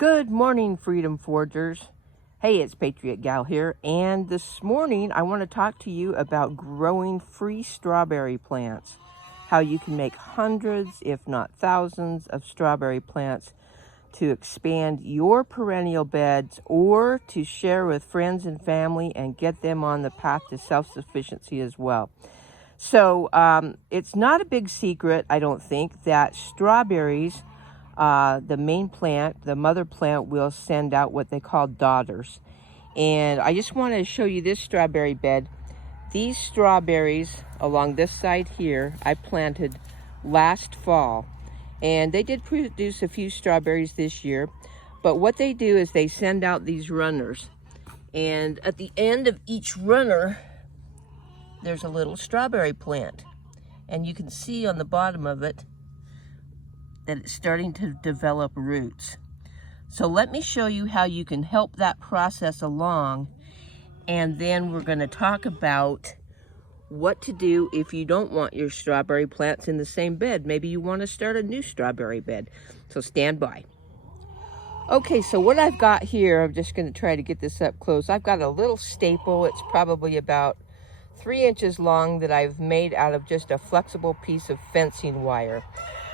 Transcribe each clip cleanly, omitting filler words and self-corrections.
Good morning, Freedom Forgers. Hey, it's Patriot Gal here, and this morning I want to talk to you about growing free strawberry plants. How you can make hundreds, if not thousands, of strawberry plants to expand your perennial beds or to share with friends and family and get them on the path to self-sufficiency as well. So it's not a big secret, I don't think, that strawberries, the main plant, the mother plant, will send out what they call daughters. And I just want to show you this strawberry bed. These strawberries along this side here, I planted last fall. And they did produce a few strawberries this year. But what they do is they send out these runners. And at the end of each runner, there's a little strawberry plant. And you can see on the bottom of it that it's starting to develop roots. So let me show you how you can help that process along, and then we're going to talk about what to do if you don't want your strawberry plants in the same bed. Maybe you want to start a new strawberry bed. So stand by. Okay, so what I've got here, I'm just going to try to get this up close. I've got a little staple. It's probably about 3 inches long that I've made out of just a flexible piece of fencing wire.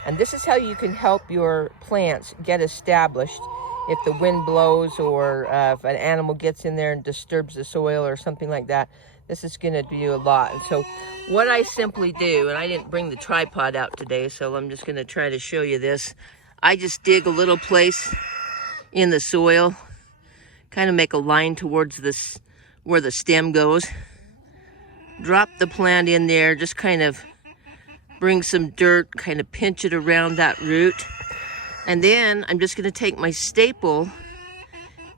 And this is how you can help your plants get established if the wind blows or if an animal gets in there and disturbs the soil or something like that. This is going to do a lot. And so what I simply do, and I didn't bring the tripod out today, so I'm just going to try to show you this. I just dig a little place in the soil, kind of make a line towards this where the stem goes. Drop the plant in there, just kind of bring some dirt, kind of pinch it around that root. And then I'm just going to take my staple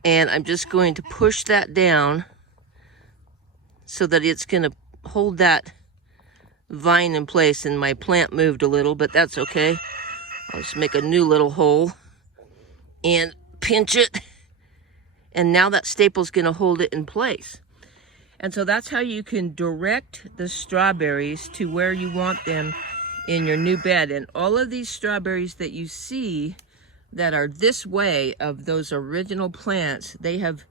and I'm just going to push that down so that it's going to hold that vine in place. And my plant moved a little, but that's okay. I'll just make a new little hole and pinch it. And now that staple's going to hold it in place. And so that's how you can direct the strawberries to where you want them in your new bed. And all of these strawberries that you see that are this way of those original plants, they have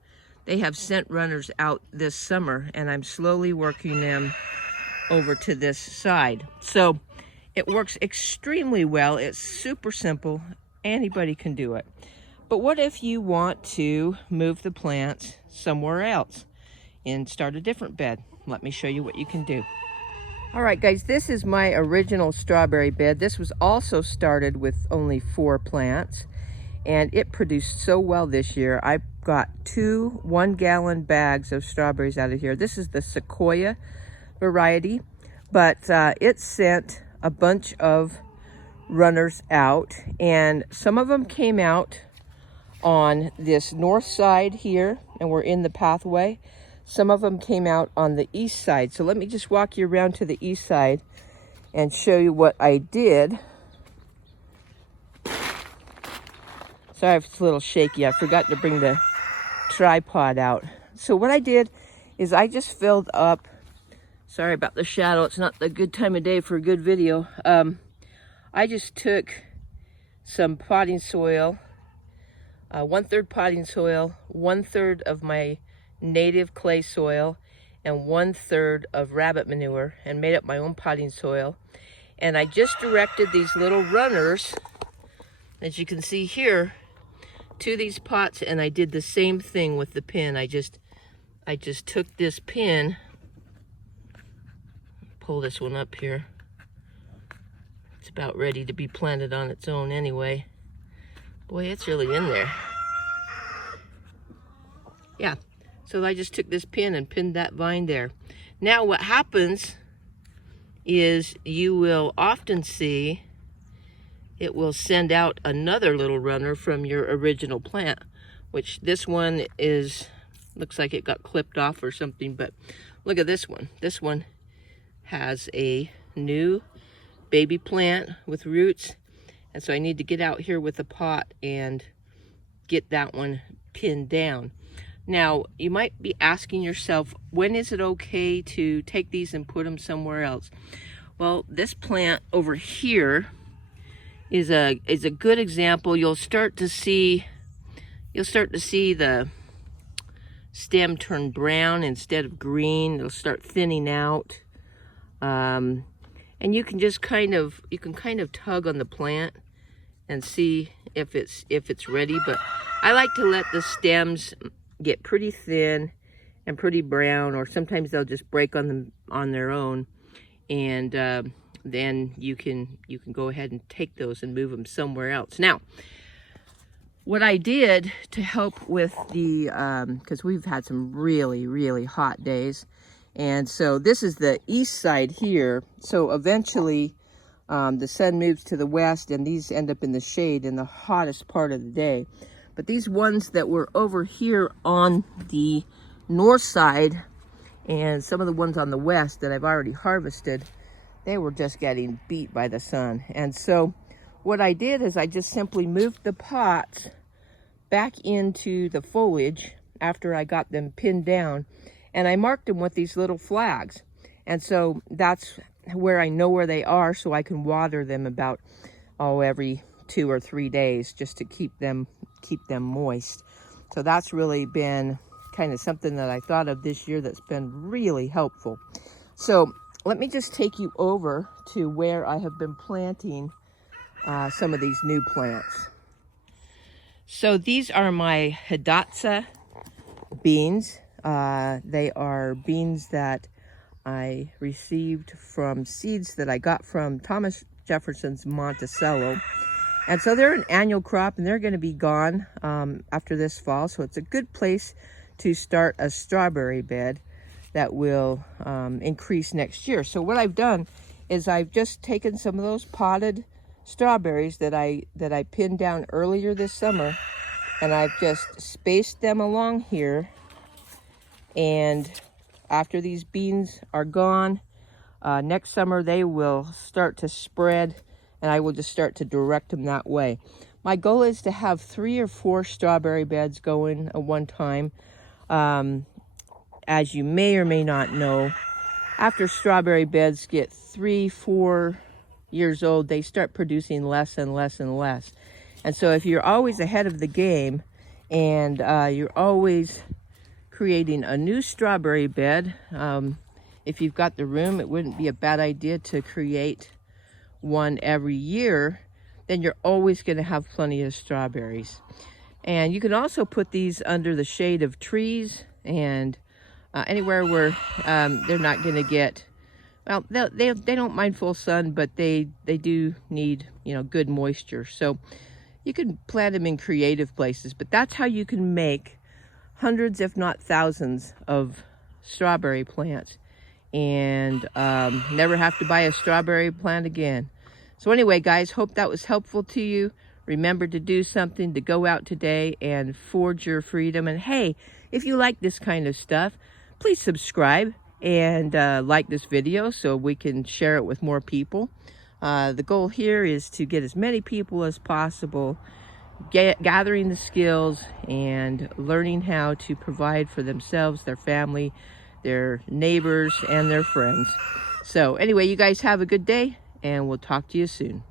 sent runners out this summer, and I'm slowly working them over to this side. So it works extremely well. It's super simple. Anybody can do it. But what if you want to move the plants somewhere else and start a different bed? Let me show you what you can do. All right, guys, this is my original strawberry bed. This was also started with only 4 plants, and it produced so well this year. I got 2 1-gallon bags of strawberries out of here. This is the Sequoia variety, but it sent a bunch of runners out, and some of them came out on this north side here, and we're in the pathway. Some of them came out on the east side. So let me just walk you around to the east side and show you what I did. Sorry if it's a little shaky. I forgot to bring the tripod out. So what I did is I just filled up, sorry about the shadow, it's not the good time of day for a good video. I just took some potting soil, 1/3 potting soil, 1/3 of my native clay soil, and 1/3 of rabbit manure, and made up my own potting soil. And I just directed these little runners, as you can see here, to these pots, and I did the same thing with the pin. I just took this pin, pull this one up here. It's about ready to be planted on its own anyway. Boy, it's really in there. Yeah. So I just took this pin and pinned that vine there. Now what happens is you will often see it will send out another little runner from your original plant, which this one looks like it got clipped off or something, but look at this one. This one has a new baby plant with roots, and so I need to get out here with a pot and get that one pinned down. Now, you might be asking yourself, when is it okay to take these and put them somewhere else? Well, this plant over here is a good example. You'll start to see you'll start to see the stem turn brown instead of green. It'll start thinning out. And you can just kind of tug on the plant and see if it's ready. But I like to let the stems get pretty thin and pretty brown, or sometimes they'll just break on their own, and then you can go ahead and take those and move them somewhere else. Now, what I did to help with the because we've had some really hot days, and so this is the east side here. So eventually the sun moves to the west, and these end up in the shade in the hottest part of the day. But these ones that were over here on the north side, and some of the ones on the west that I've already harvested, they were just getting beat by the sun. And so what I did is I just simply moved the pots back into the foliage after I got them pinned down, and I marked them with these little flags. And so that's where I know where they are, so I can water them about every 2 or 3 days, just to keep them moist. So that's really been kind of something that I thought of this year that's been really helpful. So let me just take you over to where I have been planting some of these new plants. So these are my hidatsa beans. They are beans that I received from seeds that I got from Thomas Jefferson's Monticello. And so they're an annual crop, and they're going to be gone after this fall. So it's a good place to start a strawberry bed that will increase next year. So what I've done is I've just taken some of those potted strawberries that I pinned down earlier this summer, and I've just spaced them along here. And after these beans are gone, next summer they will start to spread, and I will just start to direct them that way. My goal is to have 3 or 4 strawberry beds going at one time. As you may or may not know, after strawberry beds get 3-4 years old, they start producing less and less and less. And so if you're always ahead of the game, and you're always creating a new strawberry bed, if you've got the room, it wouldn't be a bad idea to create one every year. Then you're always going to have plenty of strawberries. And you can also put these under the shade of trees, and anywhere where they're not going to get, well, they don't mind full sun, but they do need, good moisture. So you can plant them in creative places, but that's how you can make hundreds, if not thousands, of strawberry plants, and never have to buy a strawberry plant again. So anyway, guys, hope that was helpful to you. Remember to do something, to go out today and forge your freedom. And hey, if you like this kind of stuff, please subscribe and like this video so we can share it with more people. The goal here is to get as many people as possible gathering the skills and learning how to provide for themselves, their family, their neighbors, and their friends. So anyway, you guys have a good day, and we'll talk to you soon.